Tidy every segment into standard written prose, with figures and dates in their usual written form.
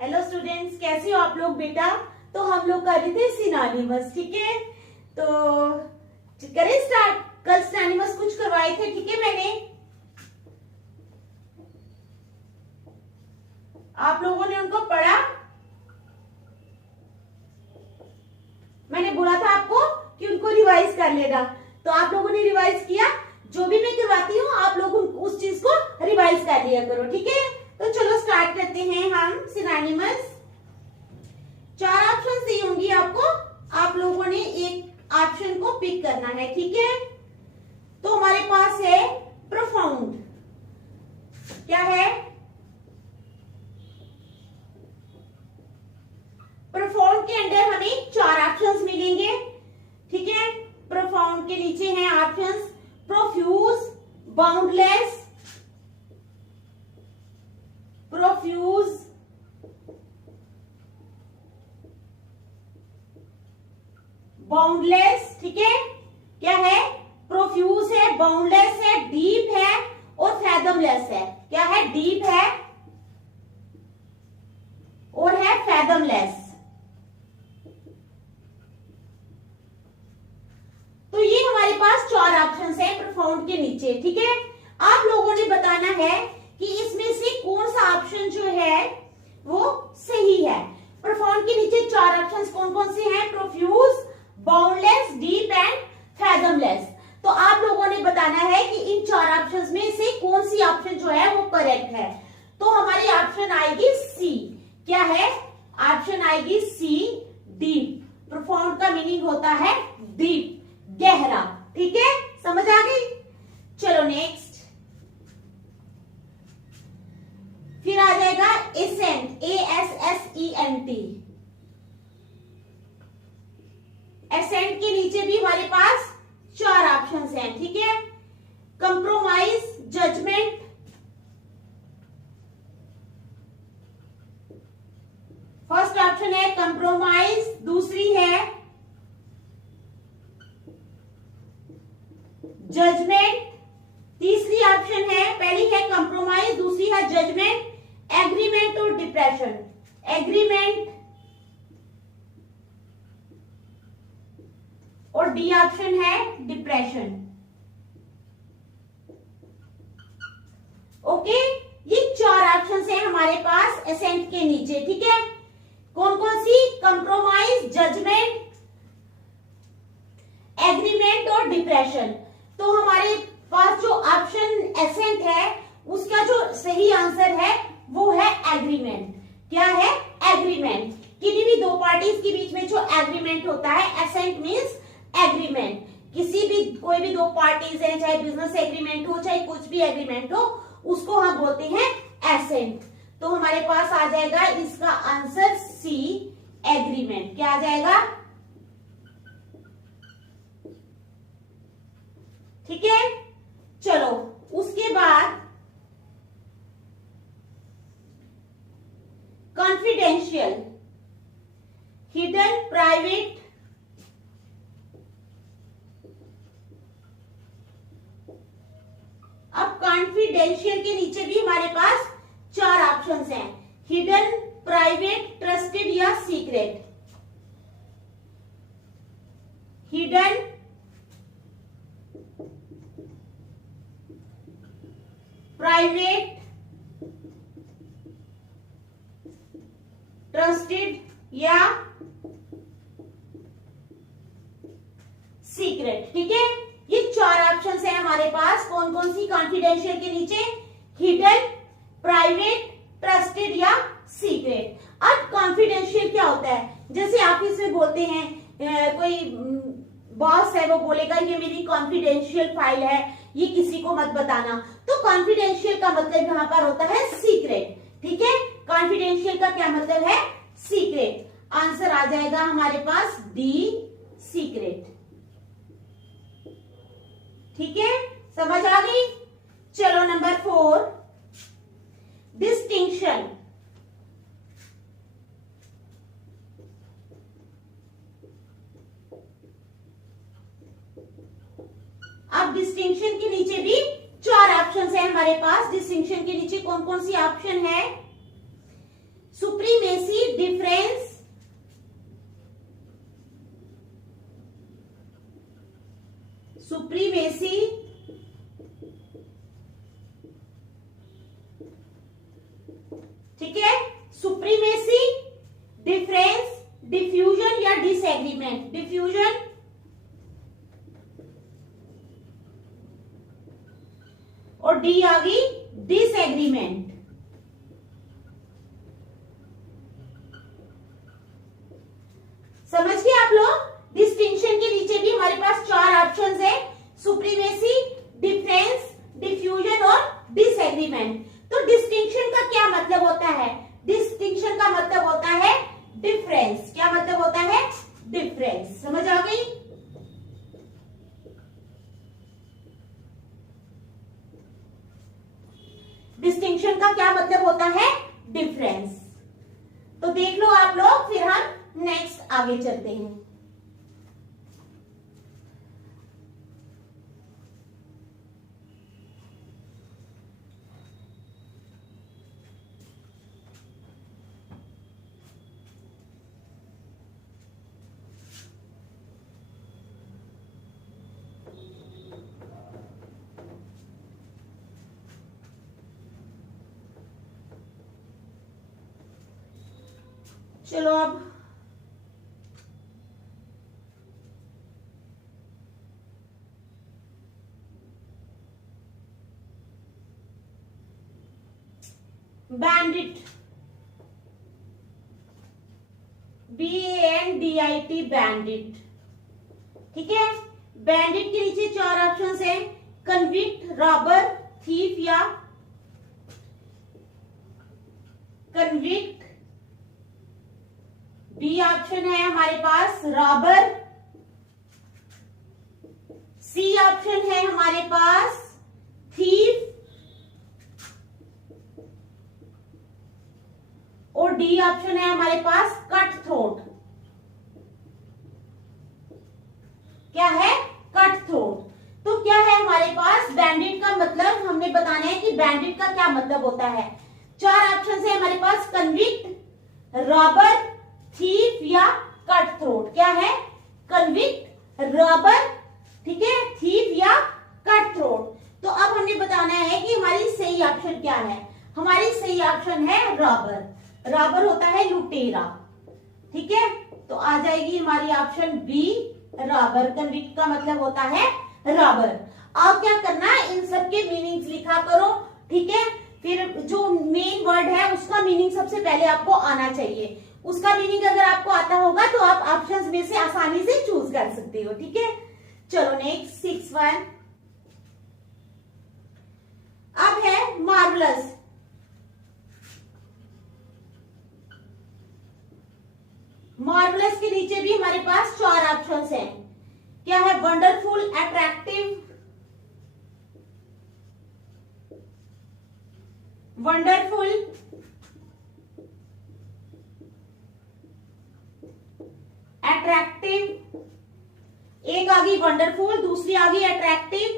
Hello students, कैसे हो आप लोग बेटा। तो हम लोग कर रहे थे सिनोनिमस, ठीक है। तो करें स्टार्ट। कल सिनोनिमस कुछ करवाए थे, ठीक है। आप लोगों ने उनको पढ़ा। मैंने बोला था आपको कि उनको रिवाइज कर लेना, तो आप लोगों ने रिवाइज किया। जो भी मैं करवाती हूँ आप लोग उस चीज को रिवाइज कर लिया करो, ठीक है। तो चलो स्टार्ट करते हैं हम सिनोनिमस। 4 ऑप्शन दी होंगी आपको, आप लोगों ने एक ऑप्शन को पिक करना है, ठीक है। तो हमारे पास है प्रोफाउंड। क्या है? प्रोफाउंड के अंदर हमें 4 ऑप्शंस मिलेंगे, ठीक है। प्रोफाउंड के नीचे हैं options profuse, boundless, profuse, boundless, ठीक है। क्या है? प्रोफ्यूज है, बाउंडलेस है, डीप है और फैथमलेस है। क्या है? डीप है और है फैथमलेस। तो ये हमारे पास 4 ऑप्शंस हैं प्रोफाउंड के नीचे, ठीक है। आप लोगों ने बताना है कि इसमें से कौन सा ऑप्शन जो है वो सही है। प्रोफाउंड के नीचे 4 ऑप्शंस कौन कौन से हैं? Profuse, boundless, deep and fathomless. तो आप लोगों ने बताना है कि इन 4 ऑप्शंस में से कौन सी ऑप्शन जो है वो करेक्ट है। तो हमारी ऑप्शन आएगी सी। क्या है? ऑप्शन आएगी सी, डीप। प्रोफाउंड का मीनिंग होता है डीप, गहरा, ठीक है। समझ आ गई? चलो नेक्स्ट। फिर आ जाएगा एसेंट, ASSENT। एसेंट के नीचे भी हमारे पास 4 ऑप्शंस हैं, ठीक है। कंप्रोमाइज, जजमेंट, फर्स्ट ऑप्शन है कंप्रोमाइज, दूसरी है जजमेंट, तीसरी ऑप्शन है, पहली है कंप्रोमाइज, दूसरी है जजमेंट, एग्रीमेंट और डिप्रेशन। एग्रीमेंट और डी ऑप्शन है डिप्रेशन। ओके, ये 4 ऑप्शन है हमारे पास एसेंट के नीचे, ठीक है। कौन कौन सी? कंप्रोमाइज, जजमेंट, एग्रीमेंट और डिप्रेशन। तो हमारे पास जो ऑप्शन एसेंट है उसका जो सही आंसर है वो है एग्रीमेंट। क्या है? एग्रीमेंट। किसी भी 2 पार्टीज के बीच में जो एग्रीमेंट होता है, एसेंट मींस एग्रीमेंट। किसी भी कोई भी 2 पार्टीज है, चाहे बिजनेस एग्रीमेंट हो चाहे कुछ भी एग्रीमेंट हो, उसको हम बोलते हैं एसेंट। तो हमारे पास आ जाएगा इसका आंसर सी, एग्रीमेंट। क्या आ जाएगा? ठीक है। चलो उसके बाद कॉन्फिडेंशियल, हिडन, प्राइवेट, अब कॉन्फिडेंशियल के नीचे भी हमारे पास 4 ऑप्शंस हैं, हिडन, प्राइवेट, ट्रस्टेड या सीक्रेट। हिडन, प्राइवेट, ट्रस्टेड या सीक्रेट, ठीक है। ये 4 ऑप्शंस हैं हमारे पास। कौन कौन सी? कॉन्फिडेंशियल के नीचे हिडन, प्राइवेट, ट्रस्टेड या सीक्रेट। अब कॉन्फिडेंशियल क्या होता है? जैसे ऑफिस में बोलते हैं, कोई बॉस है वो बोलेगा ये मेरी कॉन्फिडेंशियल फाइल है, ये किसी को मत बताना। तो कॉन्फिडेंशियल का मतलब यहां पर होता है सीक्रेट, ठीक है। कॉन्फिडेंशियल का क्या मतलब है? सीक्रेट। आंसर आ जाएगा हमारे पास डी, सीक्रेट, ठीक है। समझ आ गई? चलो नंबर 4, डिस्टिंक्शन। अब डिस्टिंक्शन के नीचे भी 4 ऑप्शन है हमारे पास। डिस्टिंक्शन के नीचे कौन कौन सी ऑप्शन है? सुप्रीमेसी, डिफरेंस, सुप्रीमेसी, ठीक है, सुप्रीमेसी, डिफरेंस, डिफ्यूजन या डिसएग्रीमेंट, डिफ्यूजन और डी आ गई डिसएग्रीमेंट। समझ गए आप लोग? डिस्टिंक्शन के नीचे भी हमारे पास 4 ऑप्शंस है, सुप्रीमेसी, डिफरेंस, डिफ्यूजन और डिसएग्रीमेंट। तो डिस्टिंक्शन का क्या मतलब होता है? डिस्टिंक्शन का मतलब होता है डिफरेंस। क्या मतलब होता है? डिफरेंस। समझ आ गई? डिस्टिंक्शन का क्या मतलब होता है? डिफरेंस। तो देख लो आप लोग, फिर हम नेक्स्ट आगे चलते हैं। चलो अब बैंडिट, BANDIT, बैंडिट। ठीक है, बैंडिट के नीचे 4 ऑप्शंस हैं, कन्विक्ट, रॉबर, थीफ या कन्विक्ट। बी ऑप्शन है हमारे पास रॉबर। सी ऑप्शन है हमारे पास थीफ और डी ऑप्शन है हमारे पास कट थ्रोट। क्या है? Cut throat. तो क्या है हमारे पास? बैंडिट का मतलब हमने बताना है कि बैंडिट का क्या मतलब होता है। 4 ऑप्शन है हमारे पास, कन्विक्ट, रॉबर, थीफ या कट थ्रोट। क्या है? कन्विक्ट, रॉबर, ठीक है, थीफ या कट थ्रोट। तो अब हमने बताना है कि हमारी सही ऑप्शन क्या है। हमारी सही ऑप्शन है रॉबर। रॉबर होता है लुटेरा। ठीक है, तो आ जाएगी हमारी ऑप्शन बी, रॉबर। कन्विक्ट का मतलब होता है रॉबर। अब क्या करना है, इन सब के मीनिंग्स लिखा करो। ठीक है, फिर जो मेन वर्ड है उसका मीनिंग सबसे पहले आपको आना चाहिए। उसका मीनिंग अगर आपको आता होगा तो आप ऑप्शंस में से आसानी से चूज कर सकते हो। ठीक है, चलो नेक्स्ट 6-1। अब है मार्वलस। मार्वलस के नीचे भी हमारे पास 4 ऑप्शंस हैं। क्या है? वंडरफुल, अट्रैक्टिव, वंडरफुल, अट्रैक्टिव, एक आ गई वंडरफुल, दूसरी आ गई अट्रैक्टिव,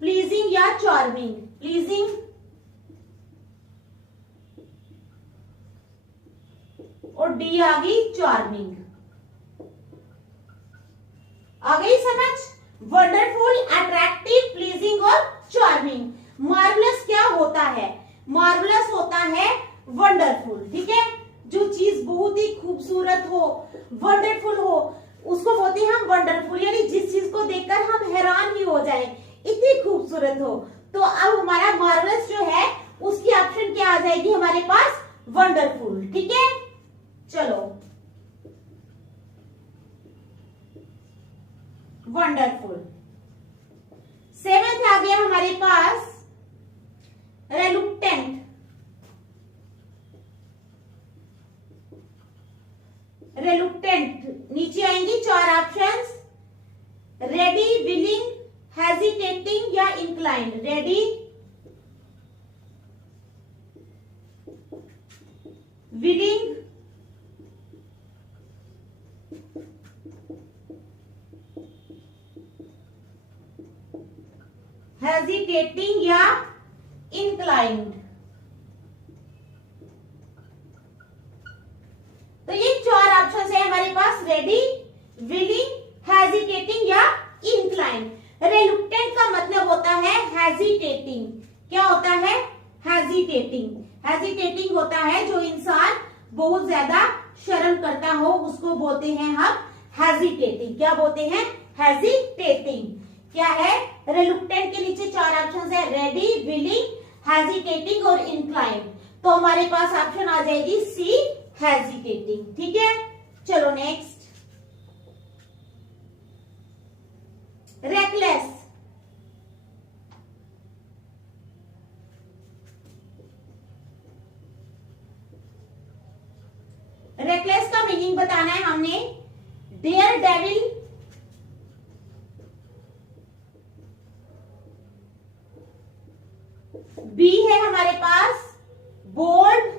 प्लीजिंग या चार्मिंग। प्लीजिंग और डी आ गई चार्मिंग। आ गई समझ? वंडरफुल, अट्रैक्टिव, प्लीजिंग और चार्मिंग। मार्वलस क्या होता है? मार्वलस होता है वंडरफुल। ठीक है, जो चीज बहुत ही खूबसूरत हो, वंडरफुल हो, उसको बोलते हैं हम वंडरफुल। यानी जिस चीज को देखकर हम हैरान ही हो जाए, इतनी खूबसूरत हो। तो अब हमारा मार्वलस जो है उसकी ऑप्शन क्या आ जाएगी हमारे पास? वंडरफुल। ठीक है, चलो वंडरफुल। 7th आ गया हमारे पास रेलुक्टेंट। रेलुक्टेंट नीचे आएंगी 4 ऑप्शंस, रेडी, विलिंग, हेजिटेटिंग या इंक्लाइंड। रेडी, विलिंग, हेजिटेटिंग या इंक्लाइंड। तो ये चार ऑप्शन है हमारे पास, रेडी, विलिंग, हेजिटेटिंग या इंक्लाइन। रिलुक्टेंट का मतलब होता है हेजिटेटिंग। क्या होता है? हेजिटेटिंग। हेजिटेटिंग होता है जो इंसान बहुत ज्यादा शर्म करता हो, उसको बोलते हैं हम हेजिटेटिंग। क्या बोलते हैं? हेजिटेटिंग। क्या है? रिलुक्टेंट के नीचे चार ऑप्शन है, रेडी, विलिंग, हेजिटेटिंग और इंक्लाइन। तो हमारे पास ऑप्शन आ जाएगी सी, हेजिटेटिंग। ठीक है, चलो नेक्स्ट, रेकलेस। रेकलेस का मीनिंग बताना है हमने। डेयर डेविल, बी है हमारे पास बोल्ड,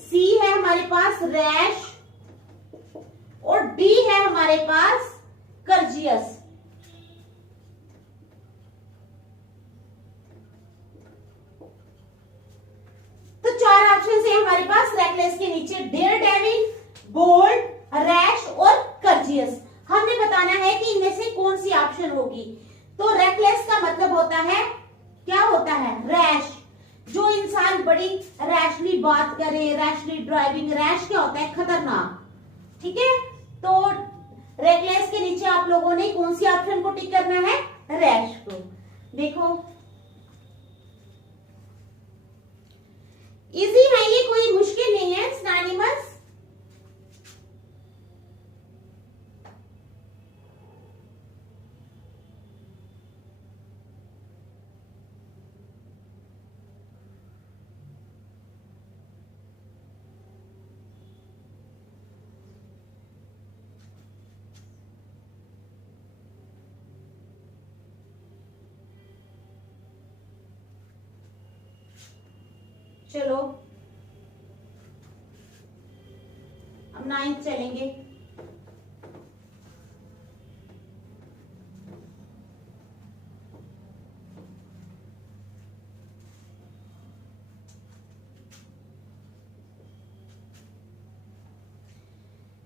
सी है हमारे पास रैश और डी है हमारे पास कर्जियस। तो चार ऑप्शन है हमारे पास रेकलेस के नीचे, डेयर डेविल, बोल्ड, रैश और कर्जियस। हमने बताना है कि इनमें से कौन सी ऑप्शन होगी। तो रेकलेस का मतलब होता है, क्या होता है? रैश। जो इंसान बड़ी रैशली बात करे, रैशली ड्राइविंग। रैश क्या होता है? खतरनाक। ठीक है, तो रेकलेस के नीचे आप लोगों ने कौन सी ऑप्शन को टिक करना है? रैश को। देखो इजी है ये, कोई मुश्किल नहीं है। सिनोनिमस, चलो अब 9th चलेंगे।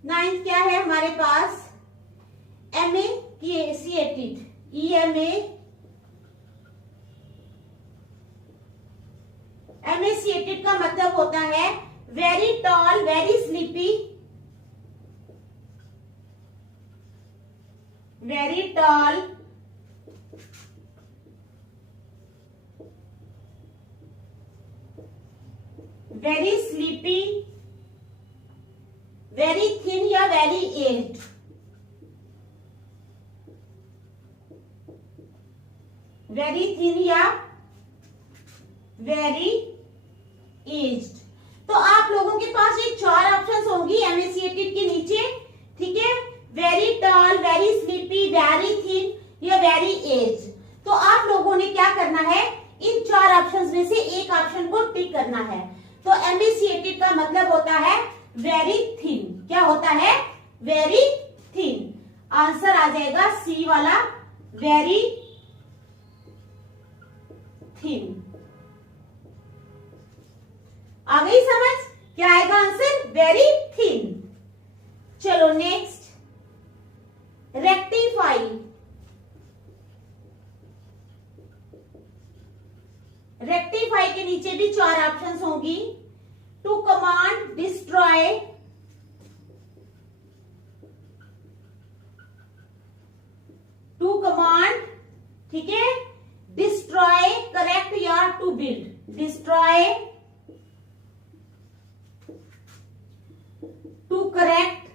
नाइन्थ क्या है हमारे पास? एमेसिएटेड, एमेसिएटेड का मतलब होता है very tall, very sleepy, very tall, very sleepy, very thin या वेरी एज्ड। वेरी थिन या वेरी एज्ड। तो आप लोगों के पास ये चार ऑप्शंस होंगी एमेसिएटेड के नीचे। ठीक है, very tall, very sleepy, very thin या वेरी एज्ड। तो आप लोगों ने क्या करना है? इन चार ऑप्शंस में से एक ऑप्शन को टिक करना है। तो एमेसिएटेड का मतलब होता है वेरी थिन। क्या होता है? Very thin. आंसर आ जाएगा सी वाला, वेरी थिन। आ गई समझ? क्या आएगा आंसर? Very thin. चलो नेक्स्ट, रेक्टिफाई। रेक्टिफाई के नीचे भी चार ऑप्शंस होंगी। To command, destroy, to command, ठीक है, डिस्ट्रॉय, करेक्ट या to build. Destroy, to correct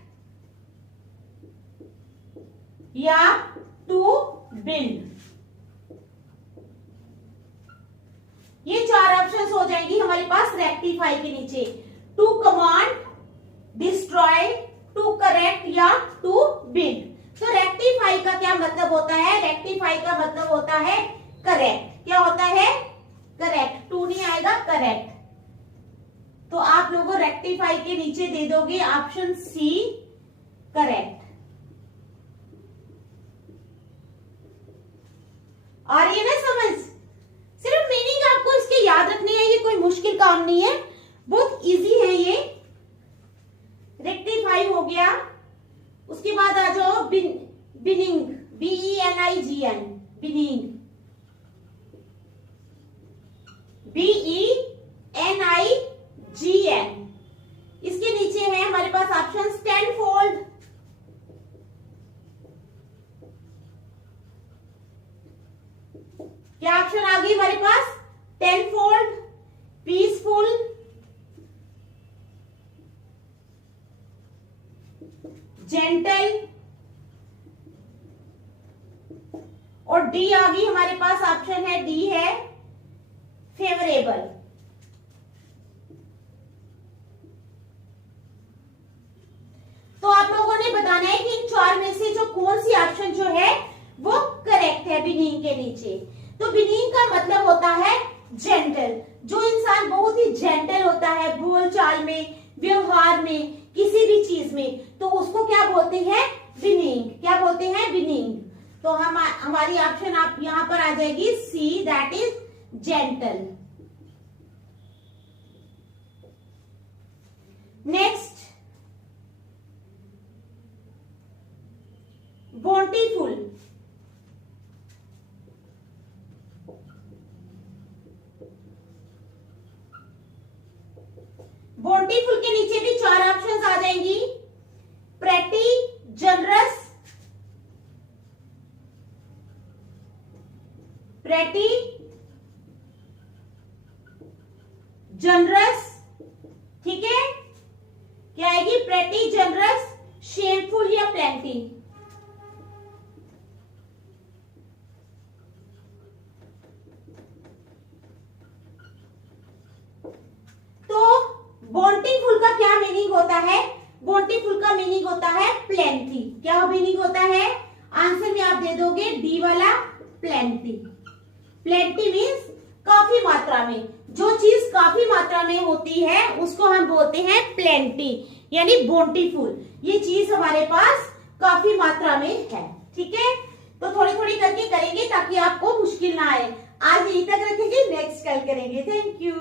या टू बिल्ड। ये चार ऑप्शंस हो जाएंगी हमारे पास रेक्टिफाई के नीचे। To command, destroy, to correct या टू बिल्ड। तो रेक्टिफाई का क्या मतलब होता है? रेक्टिफाई का मतलब होता है करेक्ट। क्या होता है? करेक्ट। टू नहीं आएगा, करेक्ट। तो आप लोगों रेक्टिफाई के नीचे दे दोगे ऑप्शन सी, करेक्ट। और ये ना समझ, सिर्फ मीनिंग आपको इसके याद रखनी है, ये कोई मुश्किल काम नहीं है। BENIGN। इसके नीचे है हमारे पास ऑप्शन टेनफोल्ड। क्या ऑप्शन आ गई हमारे पास? टेनफोल्ड, पीसफुल, जेंटल, और डी आ गई हमारे पास, ऑप्शन है डी है फेवरेबल। तो आप लोगों ने बताना है कि इन चार में से जो कौन सी ऑप्शन जो है वो करेक्ट है बिनींग के नीचे। तो बिनींग का मतलब होता है जेंटल। जो इंसान बहुत ही जेंटल होता है बोलचाल में, व्यवहार में, किसी भी चीज में, तो उसको क्या बोलते हैं? बिनींग। क्या बोलते हैं? बिनींग। तो हमारी ऑप्शन आप यहां पर आ जाएगी सी, दैट इज जेंटल। नेक्स्ट, बोंटीफुल। बोंटीफुल के नीचे भी चार ऑप्शंस आ जाएंगी। प्रेटी, जनरस, प्रेटी, जनरस, ठीक है। क्या आएगी? प्रेटी, जनरस, शेमफुल या प्लेंटी। बोंटीफुल का क्या मीनिंग होता है? बोंटीफुल का मीनिंग होता है प्लेंटी। क्या मीनिंग होता है? आंसर में आप दे दोगे डी वाला, प्लेंटी। प्लेंटी मीन्स काफी मात्रा में। जो चीज काफी मात्रा में होती है उसको हम बोलते हैं प्लेंटी, यानी बोंटीफुल। ये चीज हमारे पास काफी मात्रा में है, ठीक है। तो थोड़ी थोड़ी करके करेंगे ताकि आपको मुश्किल ना आए। आज यहीं तक रखेंगे, नेक्स्ट कल करेंगे। Thank you.